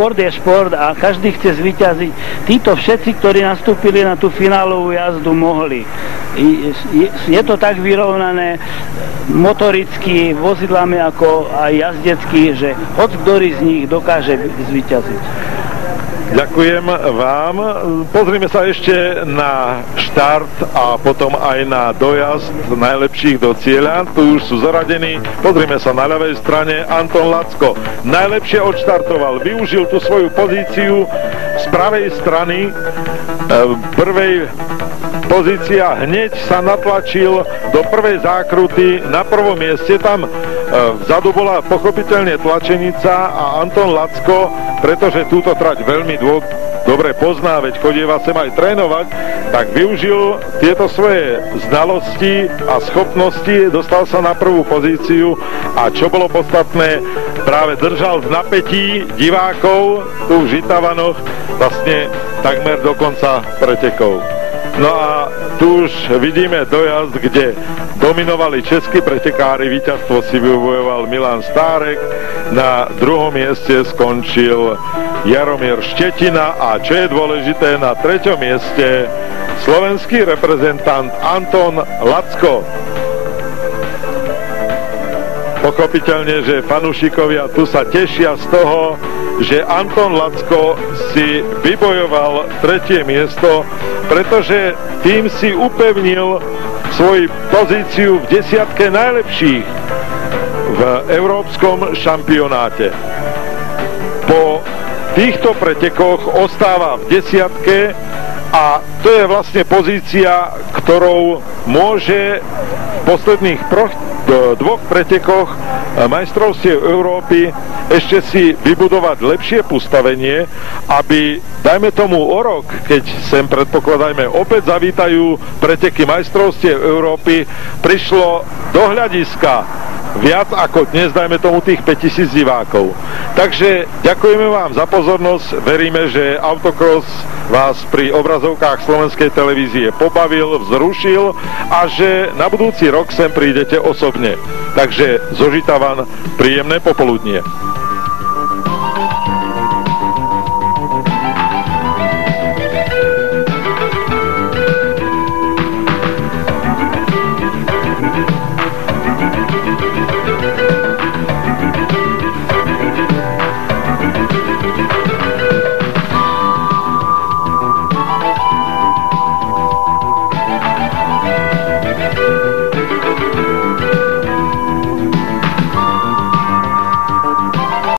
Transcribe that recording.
Šport je šport a každý chce zvíťaziť. Títo všetci, ktorí nastúpili na tú finálovú jazdu, mohli. Je to tak vyrovnané motoricky, vozidlami ako aj jazdecky, že hoď ktorý z nich dokáže zvíťaziť. Ďakujem vám. Pozrime sa ešte na štart a potom aj na dojazd najlepších do cieľa. Tu už sú zaradení. Pozrime sa na ľavej strane. Anton Lacko najlepšie odštartoval. Využil tú svoju pozíciu z pravej strany. Prvej pozícia hneď sa natlačil do prvej zákruty na prvom mieste. Tam vzadu bola pochopiteľne tlačenica a Anton Lacko, pretože túto trať veľmi dobre pozná, veď chodieva sem aj trénovať, tak využil tieto svoje znalosti a schopnosti, dostal sa na prvú pozíciu a čo bolo podstatné, práve držal v napätí divákov tu v Žitavanoch vlastne takmer do konca pretekov. No a tu už vidíme dojazd, kde dominovali českí pretekári, víťazstvo si vybojoval Milan Stárek, na druhom mieste skončil Jaromír Štetina a čo je dôležité, na treťom mieste slovenský reprezentant Anton Lacko. Pochopiteľne, že fanúšikovia tu sa tešia z toho, že Anton Lacko si vybojoval tretie miesto, pretože tým si upevnil svoju pozíciu v desiatke najlepších v európskom šampionáte. Po týchto pretekoch ostáva v desiatke a to je vlastne pozícia, ktorou môže v posledných dvoch pretekoch majstrovstiev Európy ešte si vybudovať lepšie postavenie, aby, dajme tomu o rok, keď sem predpokladajme opäť zavítajú preteky majstrovstiev Európy, prišlo do hľadiska viac ako dnes, dajme tomu tých 5000 divákov. Takže ďakujeme vám za pozornosť, veríme, že Autocross vás pri obrazovkách slovenskej televízie pobavil, vzrušil a že na budúci rok sem prídete osobne. Takže zo Žitavan príjemné popoludnie.